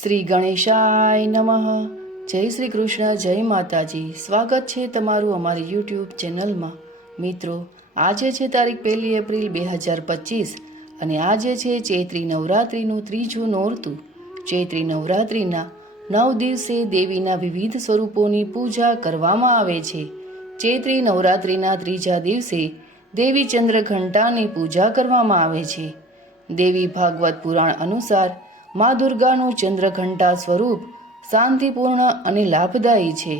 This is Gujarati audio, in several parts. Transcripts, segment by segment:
શ્રી ગણેશાય નમઃ. જય શ્રી કૃષ્ણ, જય માતાજી. સ્વાગત છે તમારું અમારી યુટ્યુબ ચેનલમાં. મિત્રો, આજે છે તારીખ 1 એપ્રિલ 2025 અને આજે છે ચૈત્રી નવરાત્રિનું ત્રીજું નોરતું. ચૈત્રી નવરાત્રિના 9 દિવસે દેવીના વિવિધ સ્વરૂપોની પૂજા કરવામાં આવે છે. ચૈત્રી નવરાત્રિના ત્રીજા દિવસે દેવી ચંદ્રઘંટાની પૂજા કરવામાં આવે છે. દેવી ભાગવત પુરાણ અનુસાર મા દુર્ગાનું ચંદ્રઘંટા સ્વરૂપ શાંતિપૂર્ણ અને લાભદાયી છે.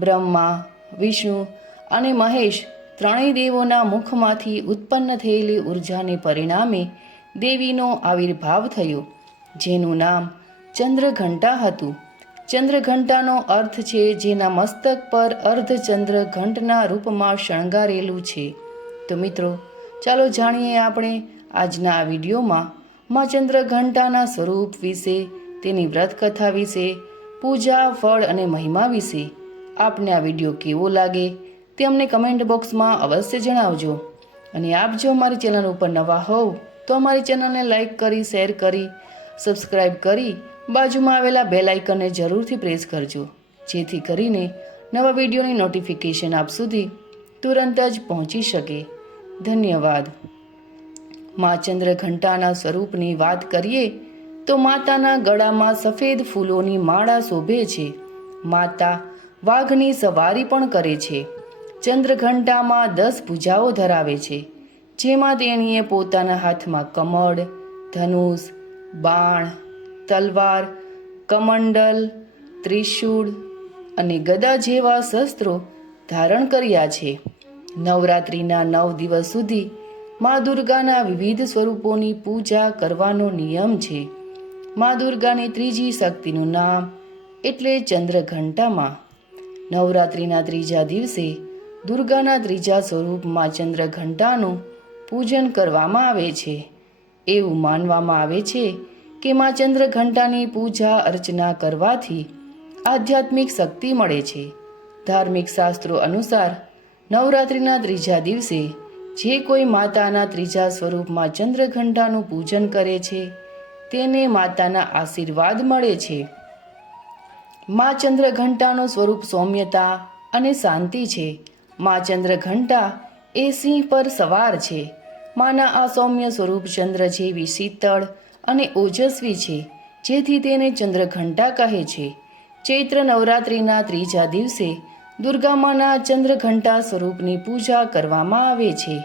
બ્રહ્મા, વિષ્ણુ અને મહેશ ત્રણેય દેવોના મુખમાંથી ઉત્પન્ન થયેલી ઉર્જાને પરિણામે દેવીનો આવિર્ભાવ થયો, જેનું નામ ચંદ્રઘંટા હતું. ચંદ્રઘંટાનો અર્થ છે જેના મસ્તક પર અર્ધચંદ્ર ઘંટના રૂપમાં શણગારેલું છે. તો મિત્રો, ચાલો જાણીએ આપણે આજના આ વિડીયોમાં માં ચંદ્રઘંટાના સ્વરૂપ વિશે, તેની વ્રત કથા વિશે, પૂજા, ફળ અને મહિમા વિશે. આપને આ વિડીયો કેવો લાગે તે અમને કમેન્ટ બોક્સમાં અવશ્ય જણાવજો. અને આપ જો અમારી ચેનલ ઉપર નવા હોવ તો અમારી ચેનલને લાઈક કરી, શેર કરી, સબસ્ક્રાઈબ કરી બાજુમાં આવેલા બેલ આઇકનને જરૂરથી પ્રેસ કરજો, જેથી કરીને નવા વિડીયોની નોટિફિકેશન આપ સુધી તુરંત જ પહોંચી શકે. ધન્યવાદ. મા ચંદ્રઘંટાના સ્વરૂપની વાત કરીએ તો માતાના ગળામાં સફેદ ફૂલોની માળા શોભે છે. માતા વાઘની સવારી પણ કરે છે. ચંદ્રઘંટામાં 10 ભુજાઓ ધરાવે છે, જેમાં તેણીએ પોતાના હાથમાં કમળ, ધનુષ, બાણ, તલવાર, કમંડલ, ત્રિશૂળ અને ગદા જેવા શસ્ત્રો ધારણ કર્યા છે. નવરાત્રિના 9 દિવસ સુધી મા દુર્ગાના વિવિધ સ્વરૂપોની પૂજા કરવાનો નિયમ છે. મા દુર્ગાની ત્રીજી શક્તિનું નામ એટલે ચંદ્રઘંટામાં. નવરાત્રિના ત્રીજા દિવસે દુર્ગાના ત્રીજા સ્વરૂપમાં ચંદ્રઘંટાનું પૂજન કરવામાં આવે છે. એવું માનવામાં આવે છે કે મા ચંદ્રઘંટાની પૂજા અર્ચના કરવાથી આધ્યાત્મિક શક્તિ મળે છે. ધાર્મિક શાસ્ત્રો અનુસાર નવરાત્રિના ત્રીજા દિવસે જે કોઈ માતાના ત્રીજા સ્વરૂપમાં ચંદ્રઘંટાનું પૂજન કરે છે તેને માતાના આશીર્વાદ મળે છે. મા ચંદ્રઘંટાનું સ્વરૂપ સૌમ્યતા અને શાંતિ છે. મા ચંદ્રઘંટા એ સિંહ પર સવાર છે. માના આ સૌમ્ય સ્વરૂપ ચંદ્ર જેવી શીતળ અને ઓજસ્વી છે, જેથી તેને ચંદ્રઘંટા કહે છે. ચૈત્ર નવરાત્રિના ત્રીજા દિવસે દુર્ગા માના ચંદ્રઘંટા સ્વરૂપની પૂજા કરવામાં આવે છે.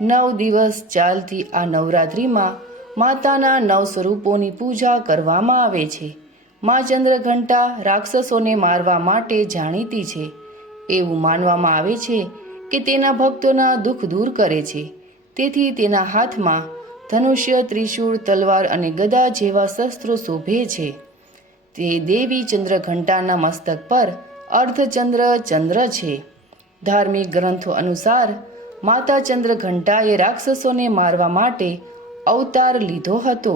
9 દિવસ ચાલતી આ નવરાત્રિમાં માતાના 9 સ્વરૂપોની પૂજા કરવામાં આવે છે. મા ચંદ્રઘંટા રાક્ષસોને મારવા માટે જાણીતી છે. એવું માનવામાં આવે છે કે તેના ભક્તોના દુઃખ દૂર કરે છે. તેથી તેના હાથમાં ધનુષ્ય, ત્રિશૂળ, તલવાર અને ગદા જેવા શસ્ત્રો શોભે છે. તે દેવી ચંદ્રઘંટાના મસ્તક પર અર્ધચંદ્ર ચંદ્ર છે. ધાર્મિક ગ્રંથો અનુસાર માતા ચંદ્રઘંટાએ રાક્ષસોને મારવા માટે અવતાર લીધો હતો.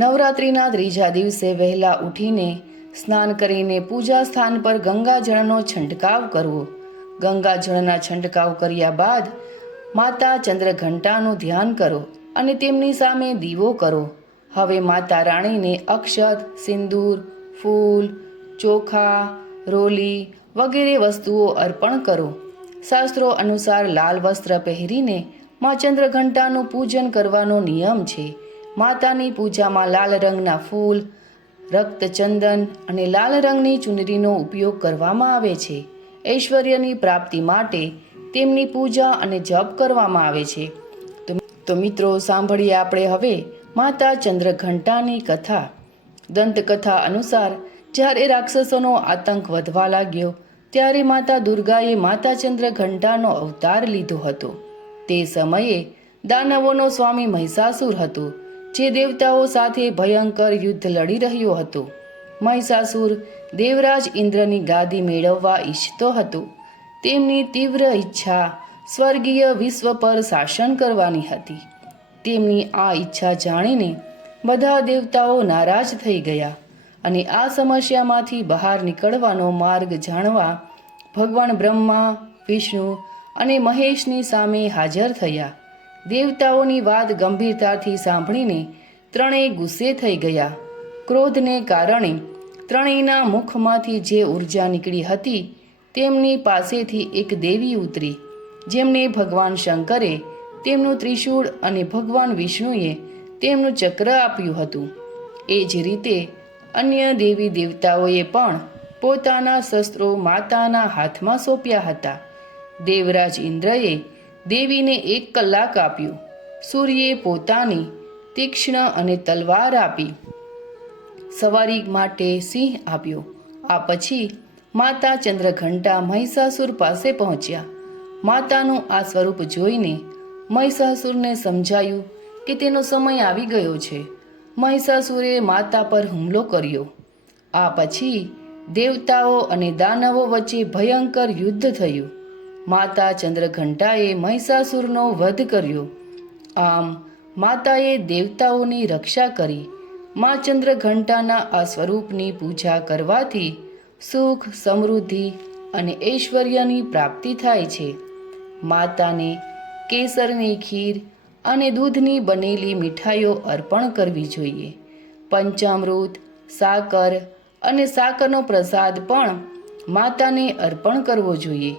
નવરાત્રિના ત્રીજા દિવસે વહેલા ઉઠીને સ્નાન કરીને પૂજા સ્થાન પર ગંગાજળનો છંટકાવ કરવો. ગંગાજળના છંટકાવ કર્યા બાદ માતા ચંદ્રઘંટાનું ધ્યાન કરો અને તેમની સામે દીવો કરો. હવે માતા રાણીને અક્ષત, સિંદૂર, ફૂલ, ચોખા, રોલી વગેરે વસ્તુઓ અર્પણ કરો. શાસ્ત્રો અનુસાર લાલ વસ્ત્ર પહેરીને મા ચંદ્રઘંટાનું પૂજન કરવાનો નિયમ છે. માતાની પૂજામાં લાલ રંગના ફૂલ, રક્તચંદન અને લાલ રંગની ચુનરીનો ઉપયોગ કરવામાં આવે છે. ઐશ્વર્યની પ્રાપ્તિ માટે તેમની પૂજા અને જપ કરવામાં આવે છે. તો મિત્રો, સાંભળીએ આપણે હવે માતા ચંદ્રઘંટાની કથા. દંતકથા અનુસાર જ્યારે રાક્ષસોનો આતંક વધવા લાગ્યો ત્યારે માતા દુર્ગાએ માતા ચંદ્રઘંટાનો અવતાર લીધો હતો. તે સમયે દાનવોનો સ્વામી મહિષાસુર હતો, જે દેવતાઓ સાથે ભયંકર યુદ્ધ લડી રહ્યો હતો. મહિષાસુર દેવરાજ ઇન્દ્રની ગાદી મેળવવા ઈચ્છતો હતો. તેમની તીવ્ર ઈચ્છા સ્વર્ગીય વિશ્વ પર શાસન કરવાની હતી. તેમની આ ઈચ્છા જાણીને બધા દેવતાઓ નારાજ થઈ ગયા અને આ સમસ્યામાંથી બહાર નીકળવાનો માર્ગ જાણવા ભગવાન બ્રહ્મા, વિષ્ણુ અને મહેશની સામે હાજર થયા. દેવતાઓની વાત ગંભીરતાથી સાંભળીને ત્રણેય ગુસ્સે થઈ ગયા. ક્રોધને કારણે ત્રણેયના મુખમાંથી જે ઉર્જા નીકળી હતી તેમની પાસેથી એક દેવી ઉતરી, જેમને ભગવાન શંકરે તેમનું ત્રિશૂળ અને ભગવાન વિષ્ણુએ તેમનું ચક્ર આપ્યું હતું. એ જ રીતે અન્ય દેવી દેવતાઓએ પણ પોતાના શસ્ત્રો માતાના હાથમાં સોંપ્યા હતા. દેવરાજ ઇન્દ્રએ દેવીને 1 કલાક આપ્યું. સૂર્યે પોતાની તીક્ષ્ણ અને તલવાર આપી. સવારી માટે સિંહ આપ્યો. આ પછી માતા ચંદ્રઘંટા મહિષાસુર પાસે પહોંચ્યા. માતાનું આ સ્વરૂપ જોઈને મહિષાસુરને સમજાયું કે તેનો સમય આવી ગયો છે. મહિષાસુરે માતા પર હુમલો કર્યો. આ પછી દેવતાઓ અને દાનવો વચ્ચે ભયંકર યુદ્ધ થયું. માતા ચંદ્રઘંટાએ મહિષાસુરનો વધ કર્યો. આમ માતાએ દેવતાઓની રક્ષા કરી. મા ચંદ્રઘંટાના આ સ્વરૂપની પૂજા કરવાથી સુખ, સમૃદ્ધિ અને ઐશ્વર્યની પ્રાપ્તિ થાય છે. માતાને કેસરની ખીર અને દૂધની બનેલી મીઠાઈઓ અર્પણ કરવી જોઈએ. પંચામૃત, સાકર અને સાકરનો પ્રસાદ પણ માતાને અર્પણ કરવો જોઈએ.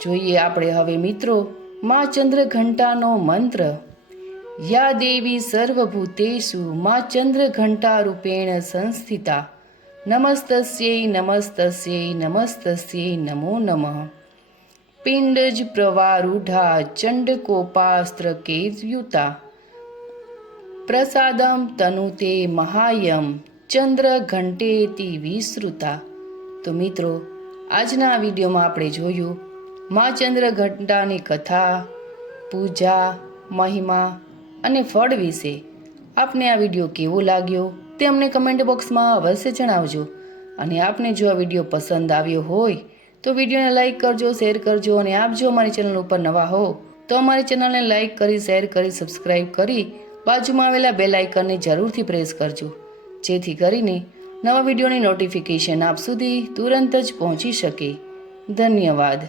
જોઈએ આપણે હવે મિત્રો મા ચંદ્રઘંટાનો મંત્ર. યા દેવી સર્વભૂતેષુ મા ચંદ્રઘંટા રૂપેણ સંસ્થિતા નમસ્તસ્યૈ નમસ્તસ્યૈ નમસ્તસ્યૈ નમો નમઃ. પિંડજ પ્રવારૂઢા ચંડકોપાસ્ત્ર કેયુતા પ્રસાદમ તનુતે મહાયમ ચંદ્રઘંટેતિ વિશ્રુતા. તો મિત્રો આજના આ વિડીયોમાં આપણે જોયું મા ચંદ્રઘંટાની કથા, પૂજા, મહિમા અને ફળ વિશે. આપને આ વિડીયો કેવો લાગ્યો તે અમને કમેન્ટ બોક્સમાં અવશ્ય જણાવજો. અને આપને જો આ વિડીયો પસંદ આવ્યો હોય તો વિડીયોને લાઇક કરજો, શેર કરજો. અને આપ જો અમારી ચેનલ ઉપર નવા હો તો અમારી ચેનલને લાઇક કરી, શેર કરી, સબસ્ક્રાઈબ કરી બાજુમાં આવેલા બેલ આઇકનને જરૂરથી પ્રેસ કરજો, જેથી કરીને નવા વિડીયોની નોટિફિકેશન આપ સુધી તુરંત જ પહોંચી શકે. ધન્યવાદ.